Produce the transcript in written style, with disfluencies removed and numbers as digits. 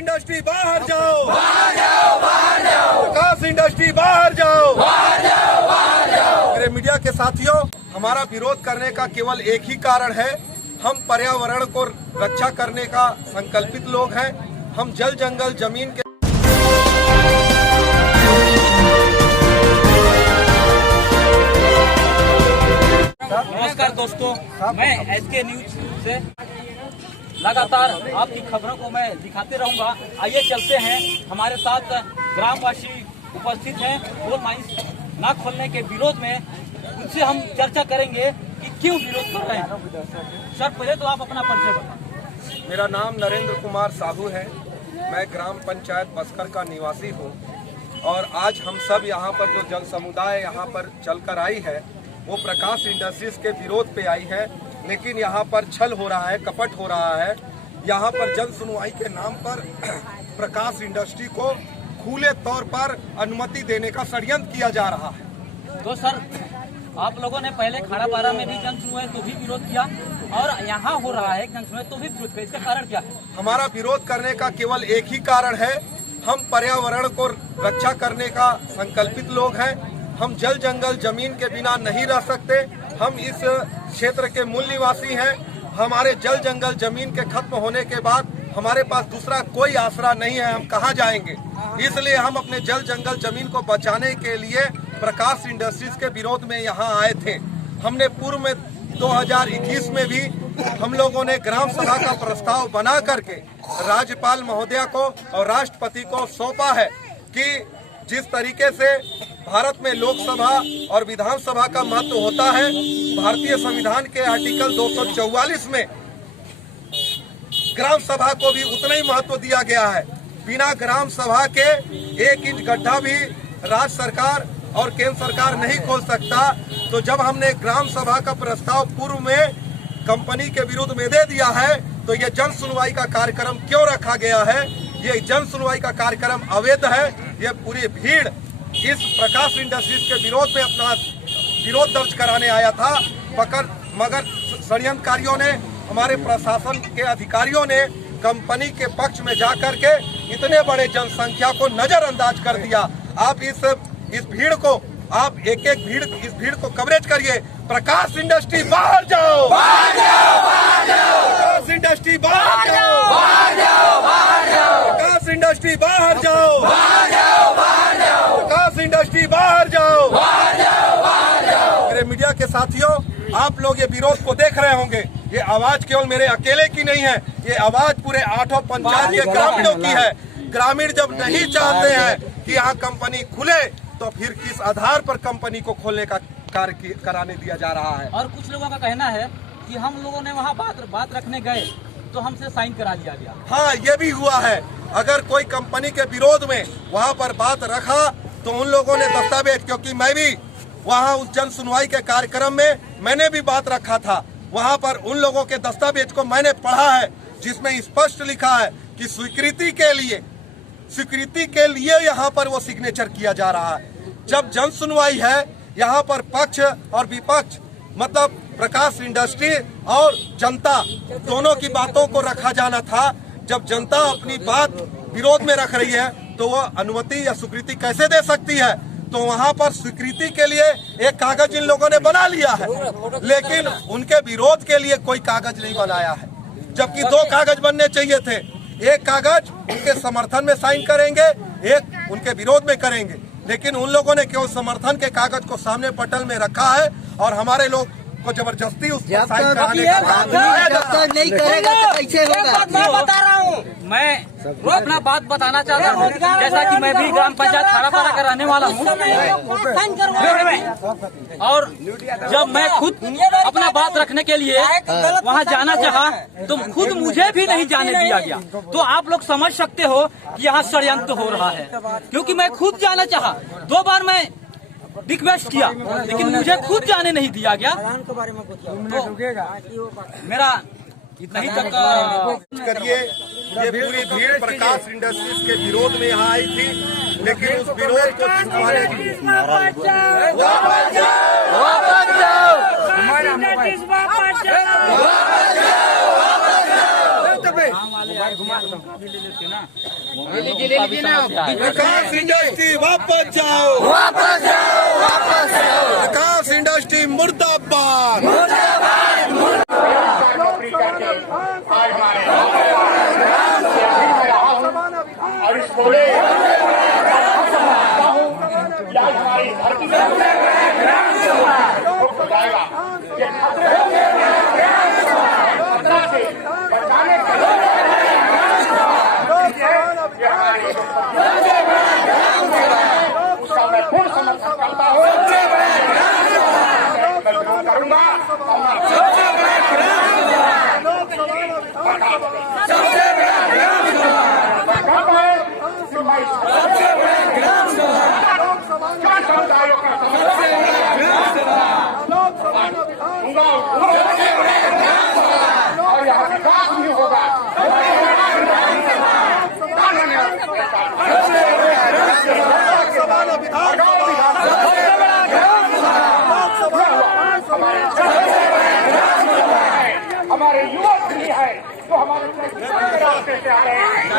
Industry बाहर जाओ, बाहर जाओ, बाहर जाओ, प्रकाश इंडस्ट्री बाहर जाओ, बाहर जाओ, बाहर जाओ। मेरे मीडिया के साथियों, हमारा विरोध करने का केवल एक ही कारण है। हम पर्यावरण को रक्षा करने का संकल्पित लोग हैं। हम जल जंगल जमीन के नमस्कार दोस्तों, मैं SK न्यूज से लगातार आपकी खबरों को मैं दिखाते रहूंगा। आइए चलते हैं, हमारे साथ ग्रामवासी उपस्थित हैं। कोल माइंस न खोलने के विरोध में उनसे हम चर्चा करेंगे कि क्यों विरोध कर रहे हैं। सर, पहले तो आप अपना परिचय बताएं। मेरा नाम नरेंद्र कुमार साहू है। मैं ग्राम पंचायत बस्कर का निवासी हूँ और आज हम सब यहाँ पर जो जन समुदाय यहाँ पर चलकर आई है वो प्रकाश इंडस्ट्रीज के विरोध पे आई है। लेकिन यहाँ पर छल हो रहा है, कपट हो रहा है। यहाँ पर जन सुनवाई के नाम पर प्रकाश इंडस्ट्री को खुले तौर पर अनुमति देने का षड्यंत्र किया जा रहा है। तो सर, आप लोगों ने पहले खाड़ापारा में भी जन सुनवाई तो भी विरोध किया और यहाँ हो रहा है जन सुनवाई तो भी विरोध किया। इसका कारण क्या है? हमारा विरोध करने का केवल एक ही कारण है। हम पर्यावरण को रक्षा करने का संकल्पित लोग हैं। हम जल जंगल जमीन के बिना नहीं रह सकते। हम इस क्षेत्र के मूल निवासी हैं। हमारे जल जंगल जमीन के खत्म होने के बाद हमारे पास दूसरा कोई आसरा नहीं है। हम कहाँ जाएंगे? इसलिए हम अपने जल जंगल जमीन को बचाने के लिए प्रकाश इंडस्ट्रीज के विरोध में यहाँ आए थे। हमने पूर्व में 2021 में भी हम लोगों ने ग्राम सभा का प्रस्ताव बना करके राज्यपाल महोदया को और राष्ट्रपति को सौंपा है कि जिस तरीके से भारत में लोकसभा और विधानसभा का महत्व होता है, भारतीय संविधान के आर्टिकल 244 में ग्राम सभा को भी उतना ही महत्व दिया गया है। बिना ग्राम सभा के 1 इंच गड्ढा भी राज्य सरकार और केंद्र सरकार नहीं खोल सकता। तो जब हमने ग्राम सभा का प्रस्ताव पूर्व में कंपनी के विरुद्ध में दे दिया है, तो ये जन सुनवाई का कार्यक्रम क्यों रखा गया है? ये जन सुनवाई का कार्यक्रम अवैध है। ये पूरी भीड़ इस प्रकाश इंडस्ट्रीज के विरोध में अपना विरोध दर्ज कराने आया था। मगर षड्यंत्रकारियों ने, हमारे प्रशासन के अधिकारियों ने कंपनी के पक्ष में जाकर के इतने बड़े जनसंख्या को नजरअंदाज कर दिया। आप इस भीड़ को, आप एक भीड़, इस भीड़ को कवरेज करिए। प्रकाश इंडस्ट्री बाहर जाओ, बाहर जाओ, बाहर जाओ, प्रकाश इंडस्ट्री बाहर जाओ, बाहर जाओ, बाहर जाओ, प्रकाश इंडस्ट्री बाहर जाओ, बाहर जाओ, बाहर जाओ, प्रकाश इंडस्ट्री बाहर जाओ, बाहर जाओ, बाहर जाओ। मेरे मीडिया के साथियों, आप लोग ये विरोध को देख रहे होंगे। ये आवाज केवल मेरे अकेले की नहीं है, ये आवाज पूरे 8 पंचायत के ग्रामीणों की है। ग्रामीण जब नहीं चाहते हैं कि यहाँ कंपनी खुले, तो फिर किस आधार पर कंपनी को खोलने का कार्य कराने दिया जा रहा है? और कुछ लोगों का कहना है कि हम लोगों ने वहाँ बात रखने गए तो हमसे साइन करा लिया गया। हाँ, ये भी हुआ है। अगर कोई कंपनी के विरोध में वहाँ पर बात रखा तो उन लोगों ने दस्तावेज, क्योंकि मैं भी वहाँ उस जन सुनवाई के कार्यक्रम में मैंने भी बात रखा था, वहाँ पर उन लोगों के दस्तावेज को मैंने पढ़ा है जिसमें स्पष्ट लिखा है कि स्वीकृति के लिए यहाँ पर वो सिग्नेचर किया जा रहा है। जब जन सुनवाई है, यहाँ पर पक्ष और विपक्ष, मतलब प्रकाश इंडस्ट्री और जनता दोनों की बातों को रखा जाना था। जब जनता अपनी बात विरोध में रख रही है तो वो अनुमति या स्वीकृति कैसे दे सकती है? तो वहाँ पर स्वीकृति के लिए एक कागज इन लोगों ने बना लिया है, लेकिन उनके विरोध के लिए कोई कागज नहीं बनाया है, जबकि 2 कागज बनने चाहिए थे। एक कागज उनके समर्थन में साइन करेंगे, एक उनके विरोध में करेंगे, लेकिन उन लोगों ने केवल समर्थन के कागज को सामने पटल में रखा है और हमारे लोग को जबरदस्ती उस पर साइन कराने का काम नहीं करेगा तो कैसे होगा? मैं बता रहा हूँ, मैं अपना बात बताना चाहता हूँ। जैसा कि मैं भी ग्राम पंचायत खाड़ापारा का रहने वाला हूँ और जब मैं खुद अपना बात रखने के लिए वहाँ जाना चाहा तो खुद मुझे भी नहीं जाने दिया गया। तो आप लोग समझ सकते हो कि यहाँ षड्यंत्र हो रहा है, क्योंकि मैं खुद जाना चाहा। 2 बार मैं रिक्वेस्ट किया लेकिन मुझे खुद जाने नहीं दिया गया। तो मेरा इतना ही तक करिए। ये पूरी भीड़ प्रकाश इंडस्ट्रीज के विरोध में यहाँ आई थी, लेकिन उस विरोध को छुपाने के लिए प्रकाश इंडस्ट्री वापस जाओ, वापस जाओ, वापस जाओ। प्रकाश इंडस्ट्री मुर्दाबाद। और इस बोले आज हमारी धरती को जाएगा। ये खतरा से बचाने के लिए उसका मैं पूर्ण समर्थन करता हूँ। मैं विरोध करूंगा। और यहाँ विकास भी होगा। हमारे युवा पीढ़ी है जो हमारे रास्ते से आ रहे हैं।